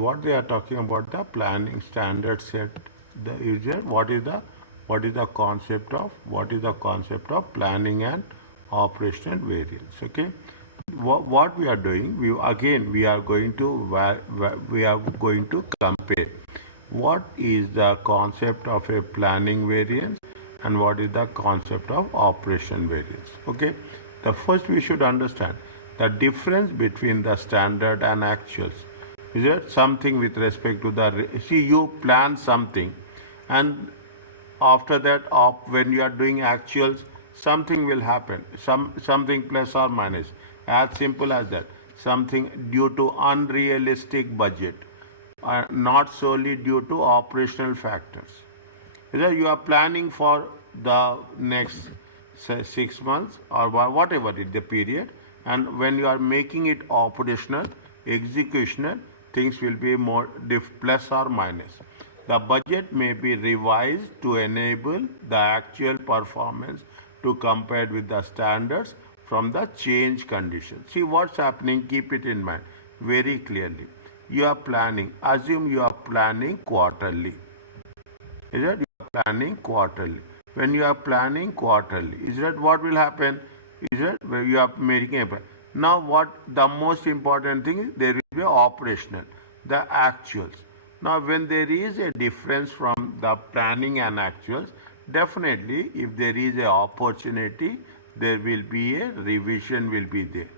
what they are talking about the planning standard set. The user what is the concept of planning and operational variance. Okay, what we are doing, we are going to compare what is the concept of a planning variance and what is the concept of operation variance. Okay, the first we should understand the difference between the standard and actuals. Is it something with respect to the see you plan something, and after that when you are doing actuals something will happen, something plus or minus, as simple as that, something due to unrealistic budget, not solely due to operational factors. Either you are planning for the next say 6 months or whatever is the period, and when you are making it operational, executional, things will be more plus or minus. The budget may be revised to enable the actual performance to compare with the standards from the change conditions. See what's happening, keep it in mind very clearly. You are planning, assume you are planning quarterly. Is that you are planning quarterly? When you are planning quarterly, is that what will happen? Is that where you are making a plan? Now, what the most important thing is there will be operational, the actuals. Now, when there is a difference from the planning and actuals, definitely, if there is an opportunity, there will be a revision will be there.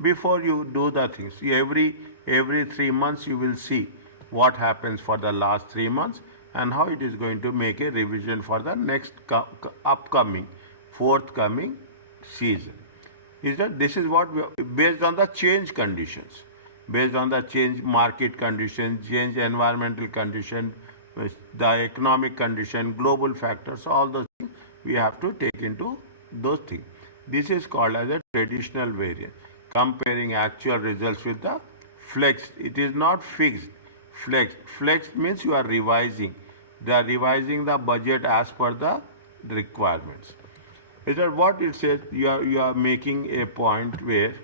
Before you do the things, every 3 months you will see what happens for the last 3 months and how it is going to make a revision for the next upcoming, forthcoming season. Is that this is what based on the change conditions, based on the change market conditions, change environmental condition, the economic condition, global factors, all those things we have to take into those things. This is called as a traditional variance, comparing actual results with the flexed. It is not fixed. Flexed means you are revising. They are revising the budget as per the requirements. Is that what it says? You are making a point where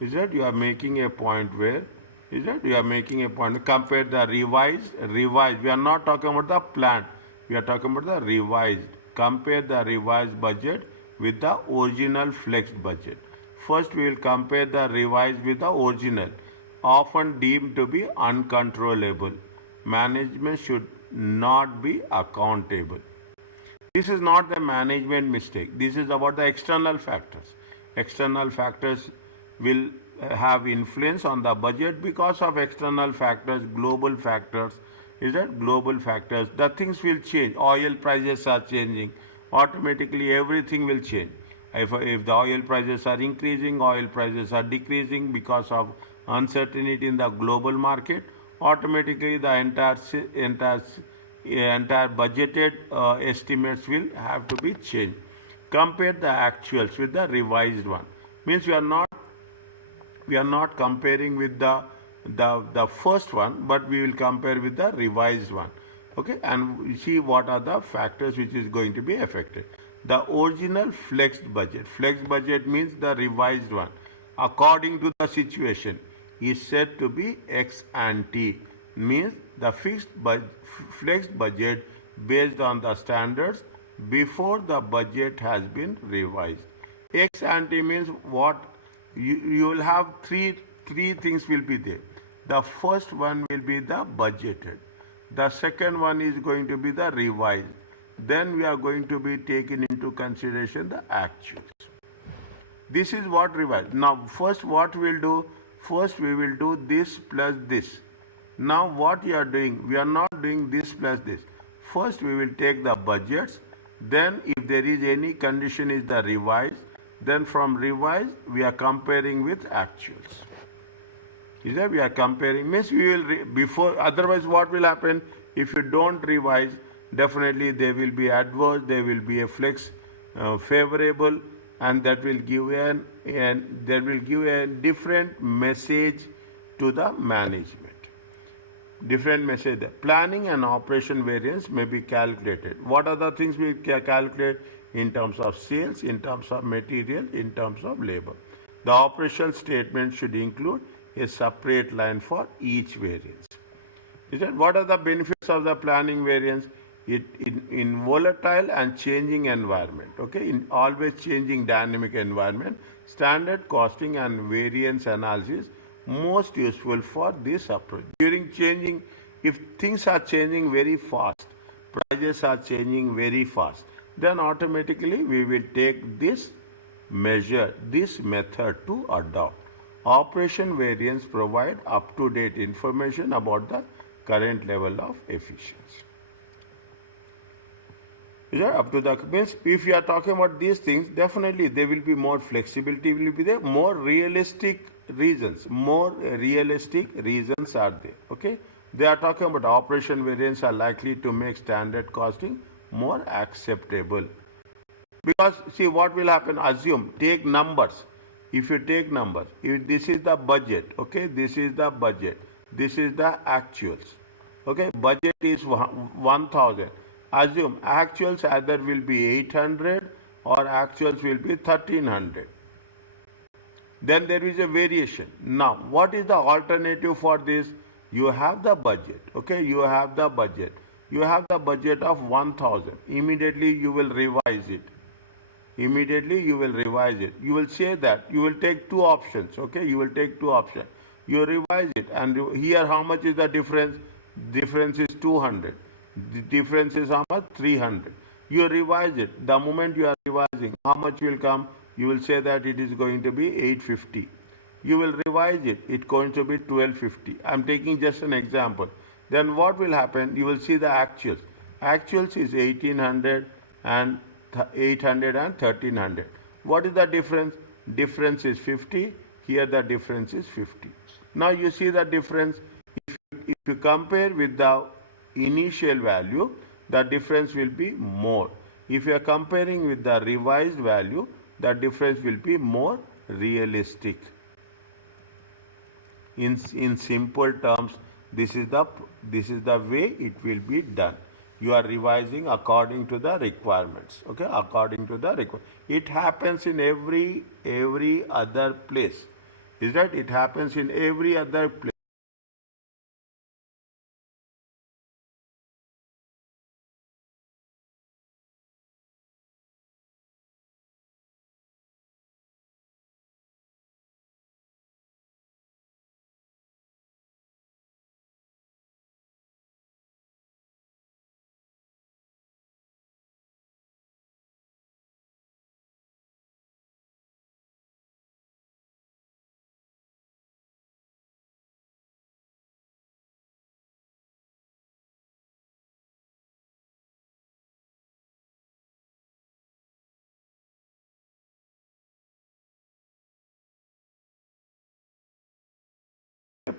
is that you are making a point where is that you are making a point compare the revised. We are not talking about the planned. We are talking about the revised. Compare the revised budget with the original flexed budget. First we will compare the revised with the original, often deemed to be uncontrollable. Management should not be accountable. This is not the management mistake. This is about the external factors. External factors will have influence on the budget because of external factors, global factors. Is that global factors? The things will change. Oil prices are changing. Automatically everything will change. If the oil prices are increasing, oil prices are decreasing because of uncertainty in the global market, automatically the entire budgeted estimates will have to be changed. Compare the actuals with the revised one. Means we are not comparing with the first one, but we will compare with the revised one. Okay, and see what are the factors which is going to be affected. The original flexed budget means the revised one, according to the situation, is said to be ex ante, means the flexed budget based on the standards before the budget has been revised. Ex ante means what? You will have three things will be there. The first one will be the budgeted. The second one is going to be the revised. Then we are going to be taking into consideration the actuals. This is what revised. Now first what we will do? First we will do this plus this. Now what you are doing? We are not doing this plus this. First we will take the budgets. Then if there is any condition is the revised. Then from revised we are comparing with actuals. Is that we are comparing? Means we will before. Otherwise what will happen? If you don't revise, definitely there will be adverse. There will be a flex favorable, and that will give there will give a different message to the management. Different message. Planning and operation variance may be calculated. What are the things we calculate? In terms of sales, in terms of material, in terms of labor. The operational statement should include a separate line for each variance. Is that what are the benefits of the planning variance? In volatile and changing environment, okay, in always changing dynamic environment, standard costing and variance analysis most useful for this approach. During changing, if things are changing very fast, prices are changing very fast, then automatically we will take this measure, this method to adopt. Operation variance provide up-to-date information about the current level of efficiency. Yeah, up to the means if you are talking about these things, definitely there will be more flexibility, will be there, more realistic reasons are there. Okay, they are talking about operation variance are likely to make standard costing more acceptable. Because see what will happen, assume, take numbers. If you take numbers, if this is the budget, okay, this is the budget, this is the actuals. Okay, budget is 1000. Assume actuals either will be 800 or actuals will be 1300. Then there is a variation. Now, what is the alternative for this? You have the budget, okay, you have the budget. You have the budget of 1000. Immediately you will revise it. Immediately you will revise it. You will say that you will take two options, okay, you will take two options. You revise it, and here how much is the difference? Difference is 200. The difference is how much? 300. You revise it. The moment you are revising, how much will come? You will say that it is going to be 850. You will revise it. It's going to be 1250. I'm taking just an example. Then what will happen? You will see the actuals. Actuals is 1800 and 800 and 1300. What is the difference? Difference is 50. Here the difference is 50. Now you see the difference. If you compare with the initial value, the difference will be more. If you are comparing with the revised value, the difference will be more realistic. In simple terms, this is the way it will be done. You are revising according to the requirements. Okay, according to the requirements. It happens in every other place. Is that it happens in every other place.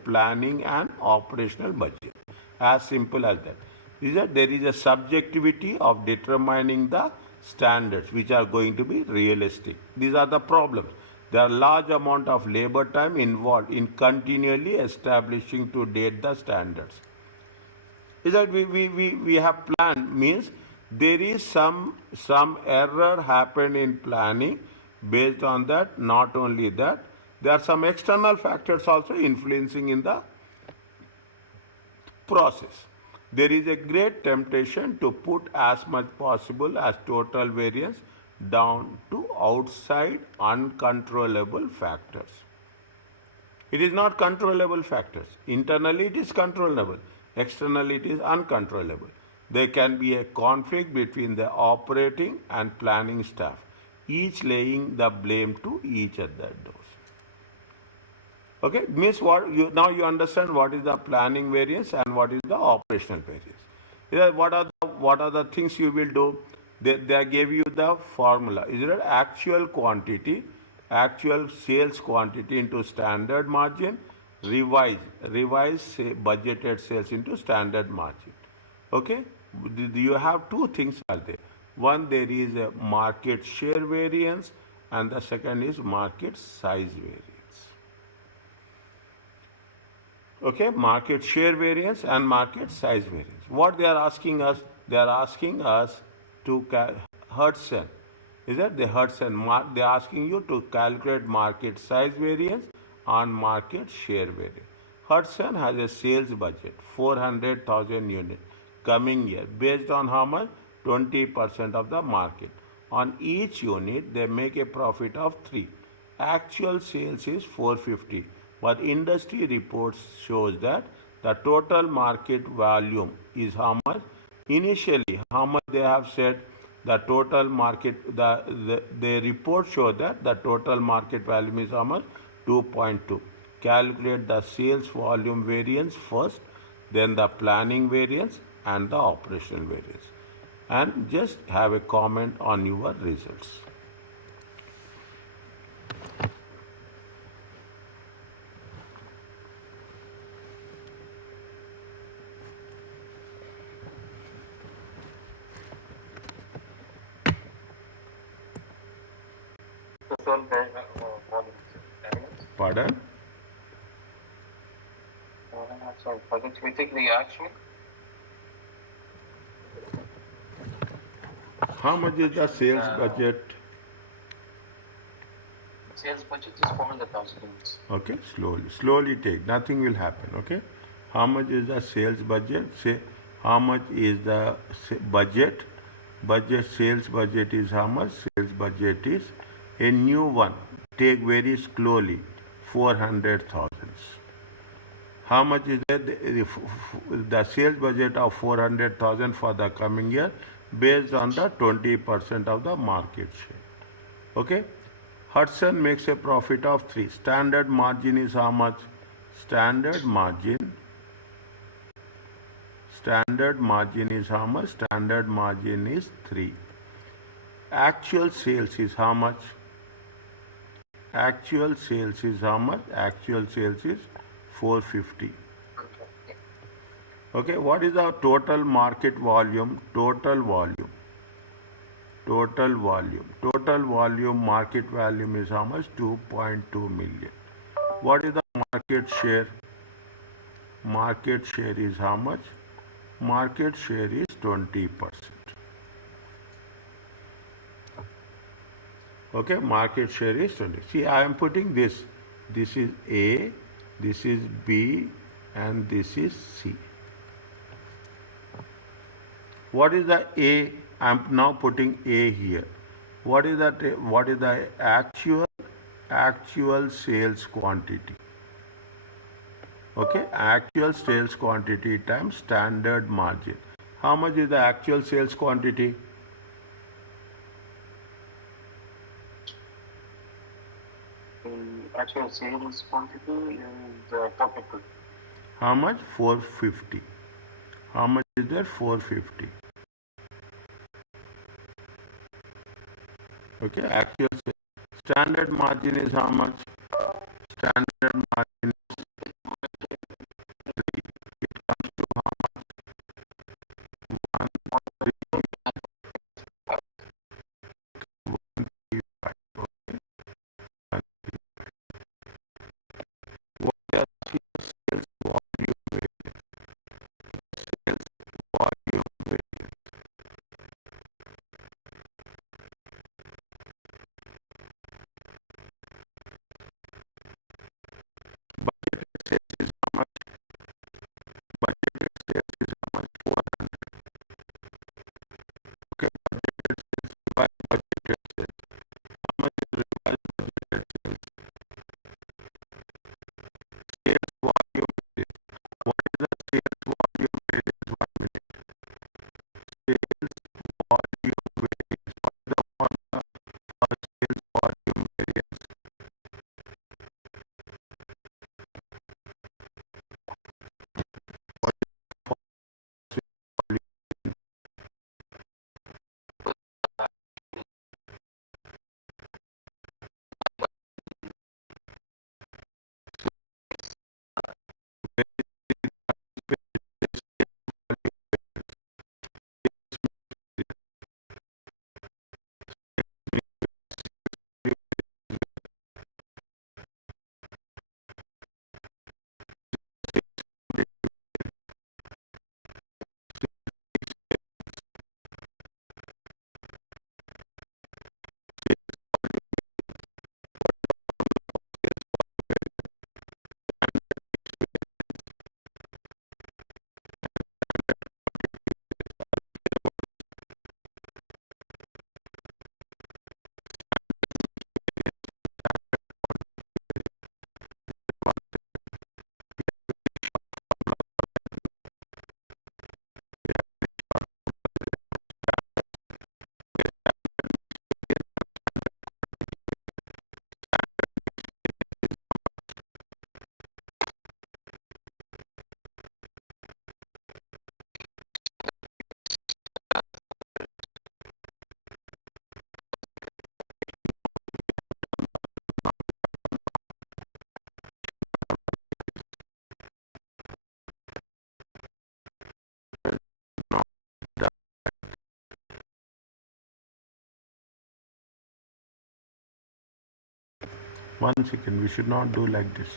Planning and operational budget. As simple as that. There is a subjectivity of determining the standards which are going to be realistic. These are the problems. There are large amount of labor time involved in continually establishing to date the standards. Is that we have planned means there is some error happened in planning. Based on that, not only that, there are some external factors also influencing in the process. There is a great temptation to put as much possible as total variance down to outside uncontrollable factors. It is not controllable factors. Internally it is controllable. Externally it is uncontrollable. There can be a conflict between the operating and planning staff, each laying the blame to each other. Okay, means what you now you understand what is the planning variance and what is the operational variance. What are the things you will do? They gave you the formula. Is it actual quantity, actual sales quantity into standard margin, revise budgeted sales into standard margin. Okay, you have two things are there. One, there is a market share variance, and the second is market size variance. Okay, market share variance and market size variance. What they are asking us? They are asking us to Hudson. Is that the Hudson? They are asking you to calculate market size variance on market share variance. Hudson has a sales budget 400,000 units coming year based on how much? 20% of the market. On each unit, they make a profit of 3. Actual sales is 450, but industry reports shows that the total market volume is how much? Initially, how much they have said the total market, the report show that the total market value is how much? 2.2. Calculate the sales volume variance first, then the planning variance and the operational variance. And just have a comment on your results. Pardon? Sorry, project we take the actual. How much is the sales budget? Sales budget is 400,000 units. Okay, slowly take. Nothing will happen. Okay, how much is the sales budget? Say how much is the budget? Sales budget is how much? Sales budget is a new one. Take very slowly. 400,000. How much is the sales budget of 400,000 for the coming year based on the 20% of the market share? Okay. Hudson makes a profit of 3. Standard margin is how much? Standard margin is how much? Standard margin is 3. Actual sales is how much? Actual sales is how much? Actual sales is 450. Okay, what is our total market volume? Total volume market volume is how much? 2.2 million. What is the market share? Market share is how much? Market share is 20%. Okay, market share is 20. See, I am putting this. This is A, this is B, and this is C. What is the A? I am now putting A here. What is that? What is the actual sales quantity? Okay, actual sales quantity times standard margin. How much is the actual sales quantity? Actual sales quantity is 450. How much? 450. How much is there? 450. Okay, actual sales. Standard margin is how much? Standard margin is 3. It comes to how much? 135. Okay. What is the sales volume variance? Sales volume variance. But One second, we should not do like this.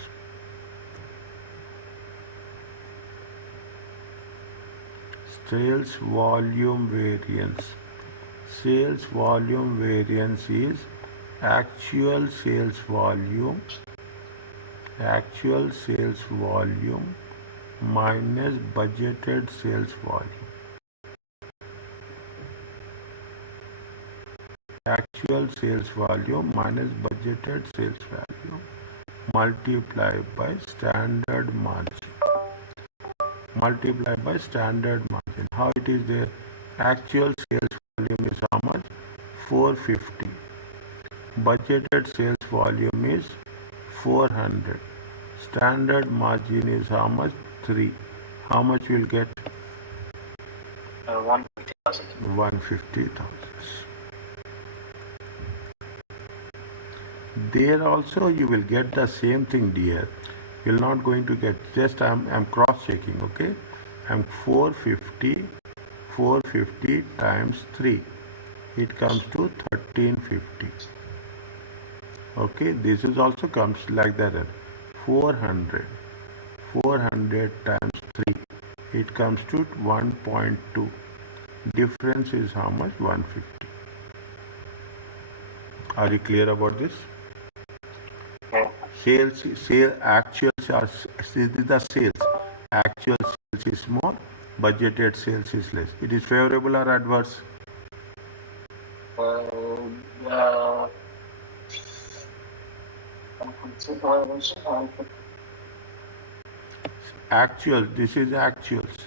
Sales volume variance. Sales volume variance is actual sales volume minus budgeted sales volume. Actual sales volume minus budgeted sales value multiplied by standard margin. Multiplied by standard margin. How it is there? Actual sales volume is how much? 450. Budgeted sales volume is 400. Standard margin is how much? 3. How much will get? 150,000. 150,000. There also you will get the same thing, dear. You're not going to get, just I'm cross checking, okay? I'm 450 times 3. It comes to 1350. Okay, this is also comes like that. 400 times 3. It comes to 1.2. Difference is how much? 150. Are you clear about this? Actuals are, this is the sales. Actual sales is more, budgeted sales is less. It is favorable or adverse? Actual, this is actuals.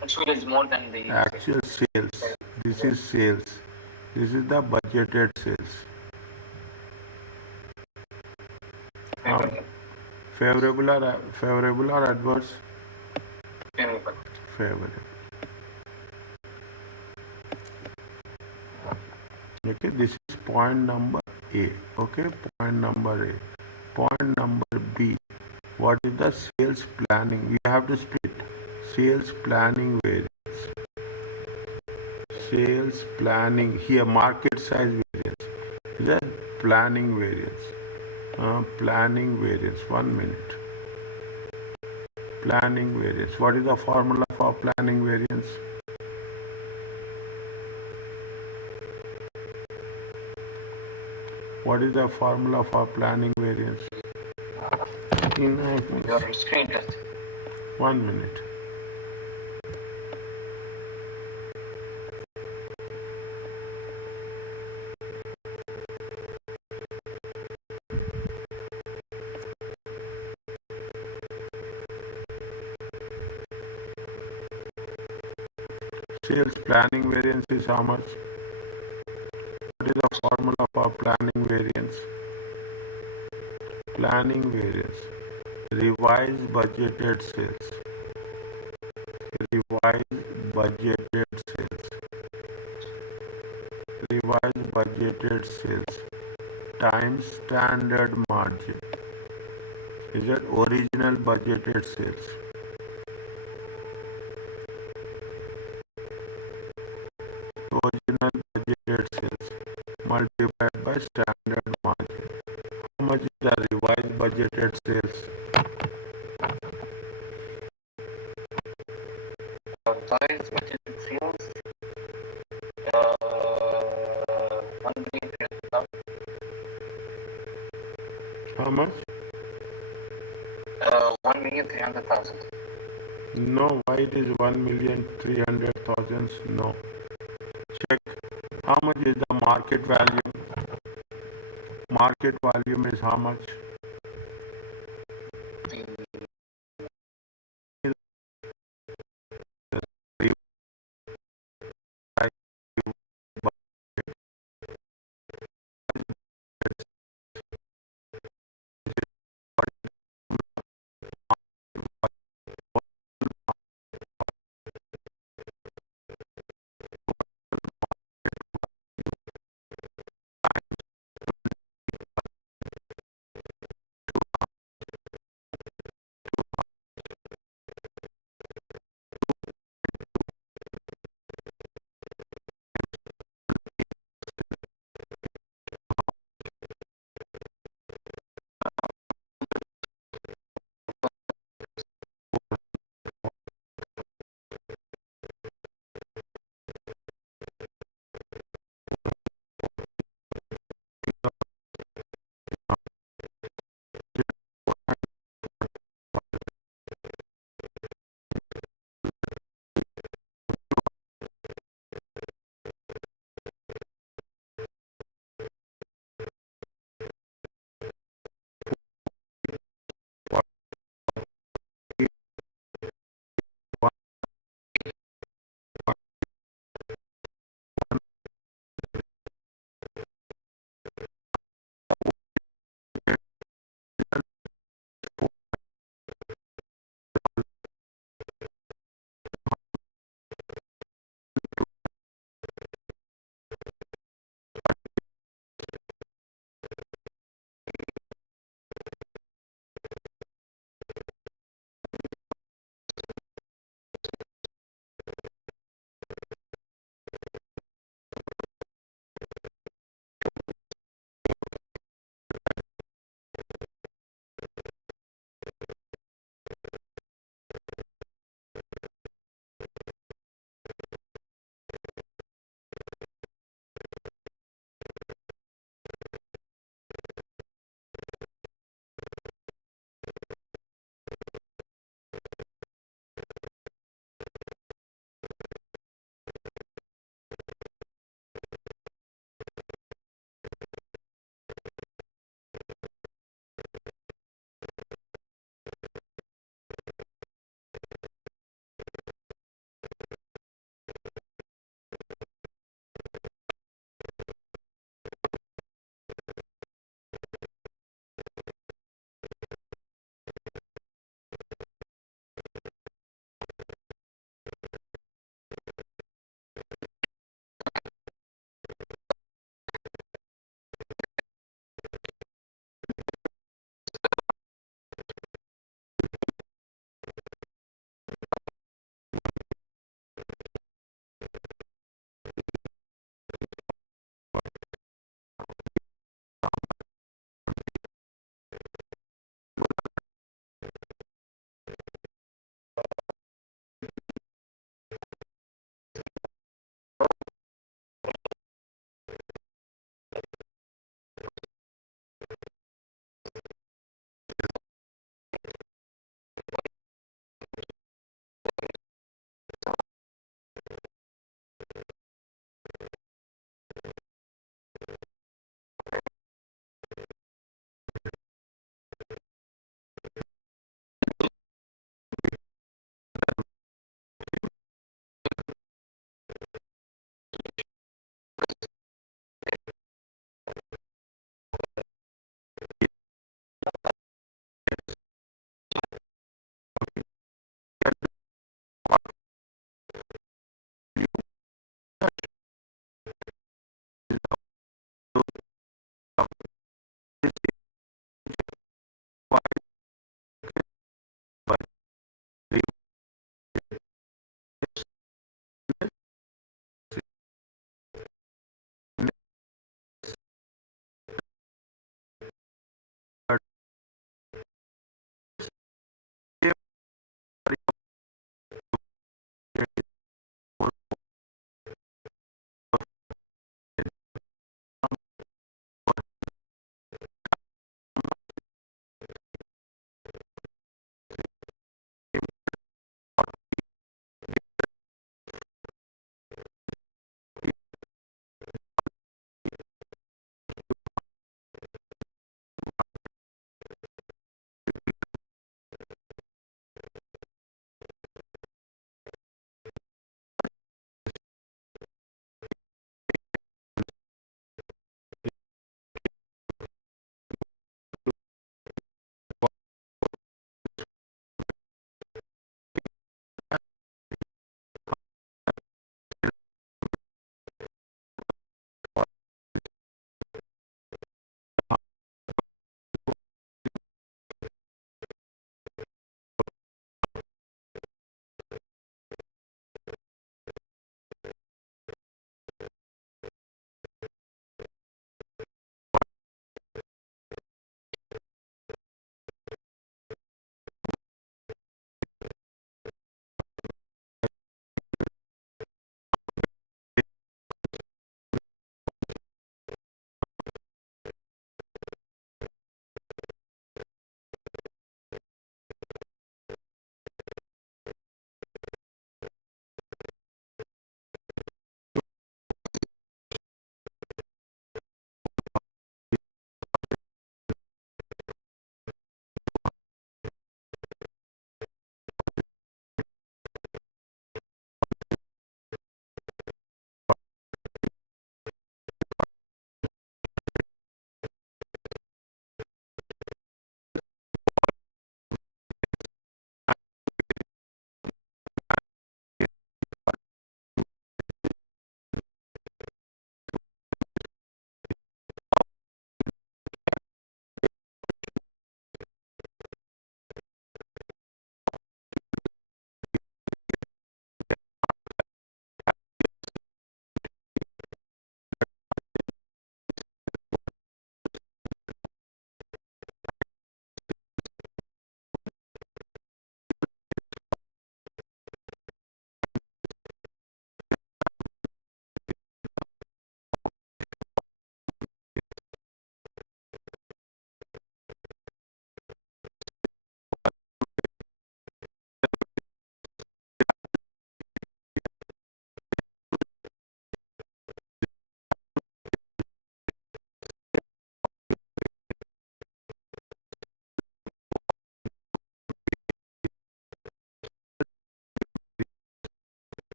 Actual is more than the Actual sales. This is sales. This is the budgeted sales. Favorable or adverse? Favorable. Okay, this is point number A. Okay, point number A. Point number B. What is the sales planning? We have to split sales planning variance. Sales planning here, market size variance. Is that planning variance? Planning variance. 1 minute. Planning variance. What is the formula for planning variance? What is the formula for planning variance? your screen test. 1 minute. Sales planning variance is how much? What is the formula for planning variance? Planning variance. Revised budgeted sales. Revised budgeted sales. Revised budgeted sales times standard margin. Is that original budgeted sales? Original budgeted sales multiplied by standard margin. How much is the revised budgeted sales? Revised budgeted sales. 1,300,000. How much? 1,300,000. No, why it is 1,300,000? No. Check. How much is the market value? Market volume is how much?